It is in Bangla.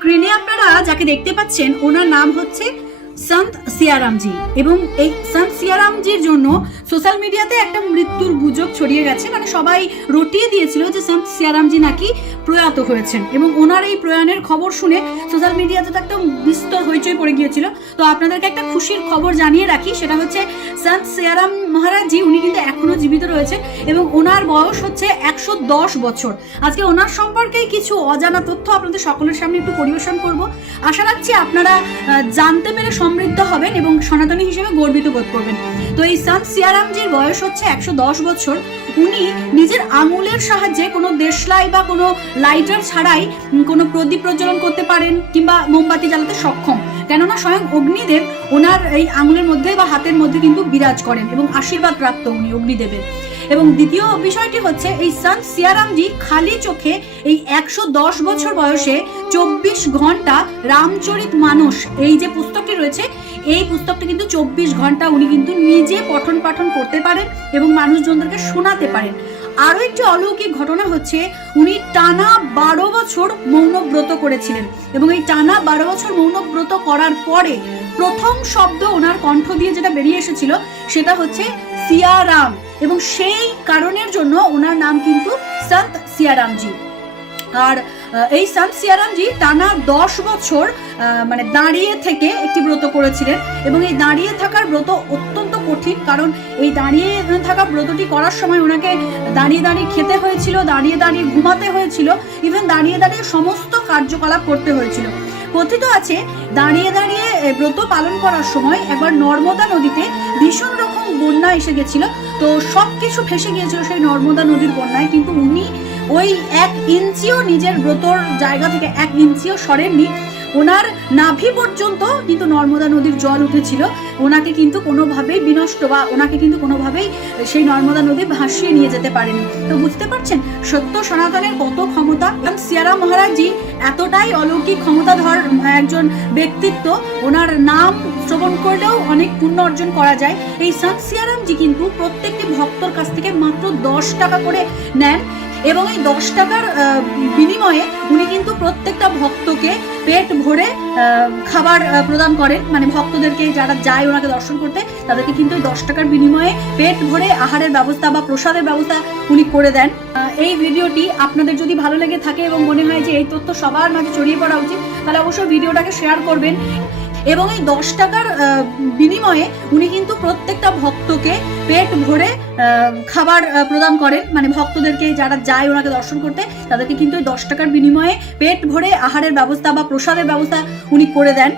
স্ক্রিনে আপনারা যাকে দেখতে পাচ্ছেন, ওনার নাম হচ্ছে সন্ত সিয়ারামজি এবং এই সন্ত সিয়ারামজির জন্য সোশ্যাল মিডিয়াতে একটা মৃত্যুর গুজব ছড়িয়ে গেছে। মানে সবাই রটিয়ে দিয়েছিল যে সন্ত সিয়ারামজি নাকি প্রয়াত হয়েছেন এবং ওনার এই প্রয়াণের খবর শুনে সোশ্যাল মিডিয়াতে তো একটা বিস্তর হইচই পড়ে গিয়েছিল। তো আপনাদেরকে একটা খুশির খবর জানিয়ে রাখি, সেটা হচ্ছে সন্ত সিয়ারাম মহারাজজি, উনি কিন্তু এখনও জীবিত রয়েছেন এবং ওনার বয়স হচ্ছে একশো দশ বছর। আজকে ওনার সম্পর্কে কিছু অজানা তথ্য আপনাদের সকলের সামনে একটু পরিবেশন করব। আশা রাখছি আপনারা জানতে পেরে সমৃদ্ধ হবেন এবং সনাতনী হিসেবে গর্বিত বোধ করবেন। তো এই সন্ত সিয়ারামজির বয়স হচ্ছে একশো দশ বছর। উনি নিজের আঙুলের সাহায্যে কোনো দেশলাই বা কোনো লাইটার ছাড়াই কোনো প্রদীপ প্রজ্বলন করতে পারেন কিংবা মোমবাতি জ্বালাতে সক্ষম। কেননা স্বয়ং অগ্নিদেব ওনার এই আঙুলের মধ্যে বা হাতের মধ্যে কিন্তু বিরাজ করেন এবং আশীর্বাদ প্রাপ্ত উনি অগ্নিদেবের। এবং দ্বিতীয় বিষয়টি হচ্ছে, এই সন্ত সিয়ারামজি খালি চোখে এই একশো দশ বছর বয়সে চব্বিশ ঘণ্টা রামচরিত মানুষ। এই যে পুস্তকটি রয়েছে, এই পুস্তকটি কিন্তু চব্বিশ ঘণ্টা উনি কিন্তু নিজে পঠন পাঠন করতে পারেন এবং মানুষজনদেরকে শোনাতে পারেন। আরও একটি অলৌকিক ঘটনা হচ্ছে, উনি টানা বারো বছর মৌনব্রত করেছিলেন এবং এই টানা বারো বছর মৌনব্রত করার পরে প্রথম শব্দ ওনার কণ্ঠ দিয়ে যেটা বেরিয়ে এসেছিল সেটা হচ্ছে সিয়ারাম এবং সেই কারণের জন্য ওনার নাম কিন্তু সন্ত সিয়ারামজি আর এই সন্ত সিয়ারামজি টানা দশ বছর মানে দাঁড়িয়ে থেকে একটি ব্রত করেছিলেন এবং এই দাঁড়িয়ে থাকার ব্রত অত্যন্ত কঠিন কারণ এই দাঁড়িয়ে থাকা ব্রতটি করার সময় ওনাকে দাঁড়িয়ে দাঁড়িয়ে খেতে হয়েছিল, দাঁড়িয়ে দাঁড়িয়ে ঘুমাতে হয়েছিল ইভেন দাঁড়িয়ে দাঁড়িয়ে সমস্ত কার্যকলাপ করতে হয়েছিল। কথিত আছে, দাঁড়িয়ে দাঁড়িয়ে ব্রত পালন করার সময় একবার নর্মদা নদীতে ভীষণ রকম বন্যা এসে গেছিল, তো সব কিছু ফেসে গিয়েছিল সেই নর্মদা নদীর বন্যায়, কিন্তু উনি ওই এক ইঞ্চিও নিজের ব্রতর জায়গা থেকে এক ইঞ্চিও সরেননি। ওনার নাভি পর্যন্ত কিন্তু নর্মদা নদীর জল উঠেছিল। ওনাকে কিন্তু কোনোভাবেই বিনষ্ট বা ওনাকে কিন্তু কোনোভাবেই সেই নর্মদা নদী ভাসিয়ে নিয়ে যেতে পারেনি। তো বুঝতে পারছেন? সত্য সনাতনের কত ক্ষমতা? এবং সিয়ারা মহারাজজি এতটাই অলৌকিক ক্ষমতাধর একজন ব্যক্তিত্ব। ওনার নাম শ্রবণ করলেও অনেক পুণ্য অর্জন করা যায়। এই সন্ত সিয়ারামজি কিন্তু প্রত্যেকটি ভক্তর কাছ থেকে মাত্র দশ টাকা করে নেন। এবং এই দশ টাকার বিনিময়ে উনি কিন্তু প্রত্যেকটা ভক্তকে পেট ভরে খাবার প্রদান করেন। মানে ভক্তদেরকে যারা যায় ওনাকে দর্শন করতে, তাদেরকে কিন্তু এই দশ টাকার বিনিময়ে পেট ভরে আহারের ব্যবস্থা বা প্রসাদের ব্যবস্থা উনি করে দেন। এই ভিডিওটি আপনাদের যদি ভালো লেগে থাকে এবং মনে হয় যে এই তথ্য সবার মাঝে ছড়িয়ে পড়া উচিত, তাহলে অবশ্যই ভিডিওটাকে শেয়ার করবেন। এবং এই দশ টাকার বিনিময়ে উনি কিন্তু প্রত্যেকটা ভক্তকে পেট ভরে খাবার প্রদান করেন। মানে ভক্তদেরকে যারা যায় ওনাকে দর্শন করতে, তাদেরকে কিন্তু এই দশ টাকার বিনিময়ে পেট ভরে আহারের ব্যবস্থা বা প্রসাদের ব্যবস্থা উনি করে দেন।